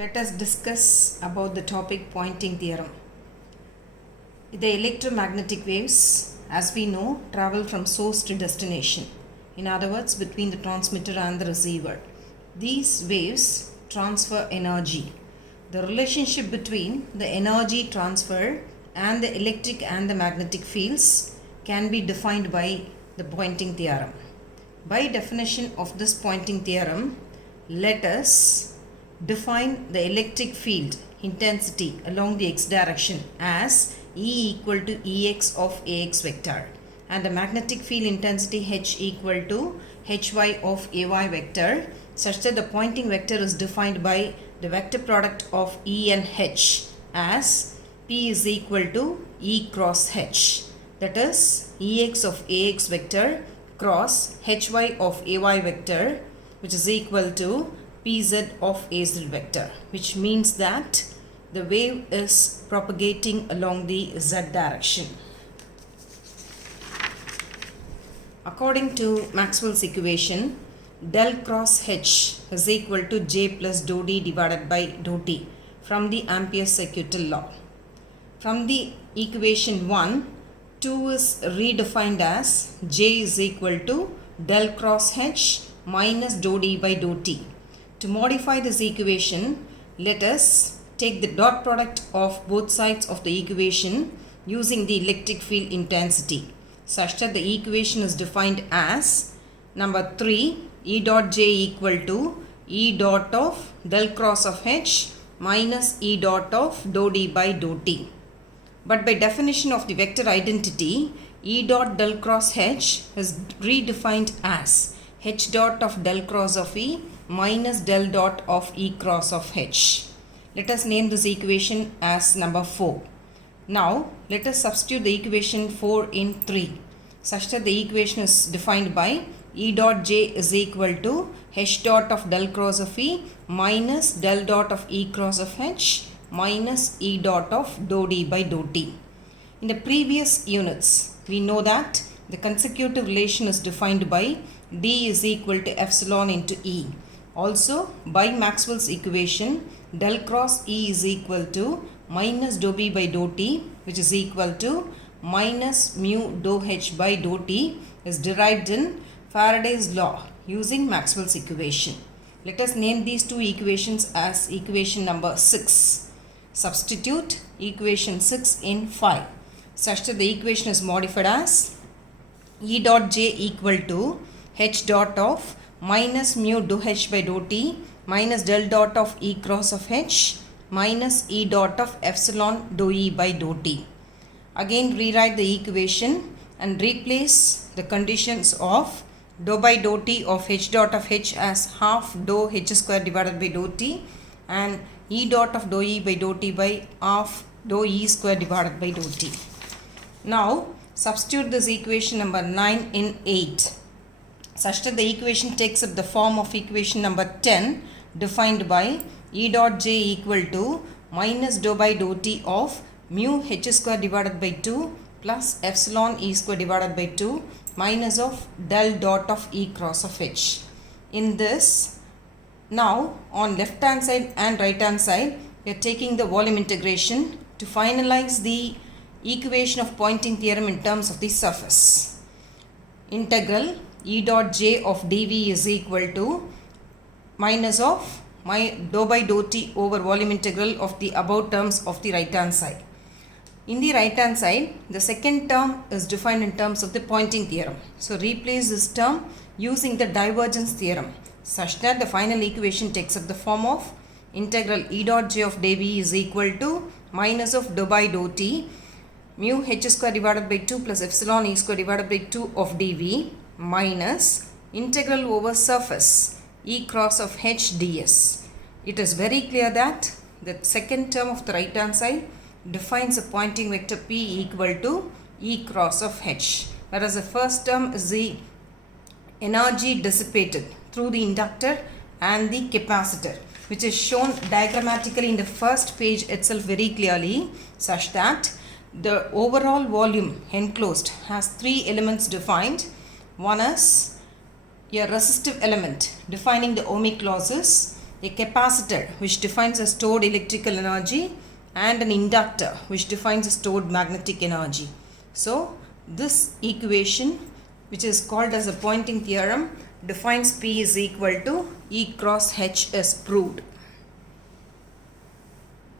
Let us discuss about the topic Poynting theorem. The electromagnetic waves, as we know, travel from source to destination. In other words, between the transmitter and the receiver. These waves transfer energy. The relationship between the energy transfer and the electric and the magnetic fields can be defined by the Poynting theorem. By definition of this Poynting theorem, let us define the electric field intensity along the x direction as E equal to Ex of Ax vector and the magnetic field intensity H equal to Hy of Ay vector, such that the Poynting vector is defined by the vector product of E and H as P is equal to E cross H, that is Ex of Ax vector cross Hy of Ay vector, which is equal to Pz of Az vector, which means that the wave is propagating along the z direction. According to Maxwell's equation, del cross H is equal to J plus dou D divided by dou T from the Ampere's circuital law. From the equation 1, 2 is redefined as J is equal to del cross H minus dou D by dou T. To modify this equation, let us take the dot product of both sides of the equation using the electric field intensity, such that the equation is defined as number 3, E dot J equal to E dot of del cross of H minus E dot of dou D by dou T. But by definition of the vector identity, E dot del cross H is redefined as H dot of del cross of E minus del dot of E cross of H. Let us name this equation as number 4. Now, let us substitute the equation 4 in 3, such that the equation is defined by E dot J is equal to H dot of del cross of E minus del dot of E cross of H minus E dot of dou D by dou T. In the previous units, we know that the consecutive relation is defined by D is equal to epsilon into E. Also, by Maxwell's equation, del cross E is equal to minus dou B by dou T, which is equal to minus mu dou H by dou T, is derived in Faraday's law using Maxwell's equation. Let us name these two equations as equation number 6. Substitute equation 6 in 5, such that the equation is modified as E dot J equal to H dot of minus mu dou H by dou T minus del dot of E cross of H minus E dot of epsilon dou E by dou T. Again rewrite the equation and replace the conditions of dou by dou T of H dot of H as half dou H square divided by dou T and E dot of dou E by dou T by half dou E square divided by dou T. Now substitute this equation number 9 in 8, such that the equation takes up the form of equation number 10, defined by E dot J equal to minus dou by dou T of mu H square divided by 2 plus epsilon E square divided by 2 minus of del dot of E cross of H. In this, now on left hand side and right hand side, we are taking the volume integration to finalize the equation of Poynting theorem in terms of the surface. Integral E dot J of dV is equal to minus of my dou by dou T over volume integral of the above terms of the right hand side. In the right hand side, the second term is defined in terms of the Poynting theorem. So replace this term using the divergence theorem, such that the final equation takes up the form of integral E dot J of dV is equal to minus of dou by dou T mu H square divided by 2 plus epsilon E square divided by 2 of dV minus integral over surface E cross of H ds. It is very clear that the second term of the right hand side defines a Poynting vector P equal to E cross of H, whereas the first term is the energy dissipated through the inductor and the capacitor, which is shown diagrammatically in the first page itself very clearly, such that the overall volume enclosed has 3 elements defined. One is a resistive element defining the ohmic losses, a capacitor which defines a stored electrical energy and an inductor which defines a stored magnetic energy. So this equation, which is called as a Poynting theorem, defines P is equal to E cross H, is proved.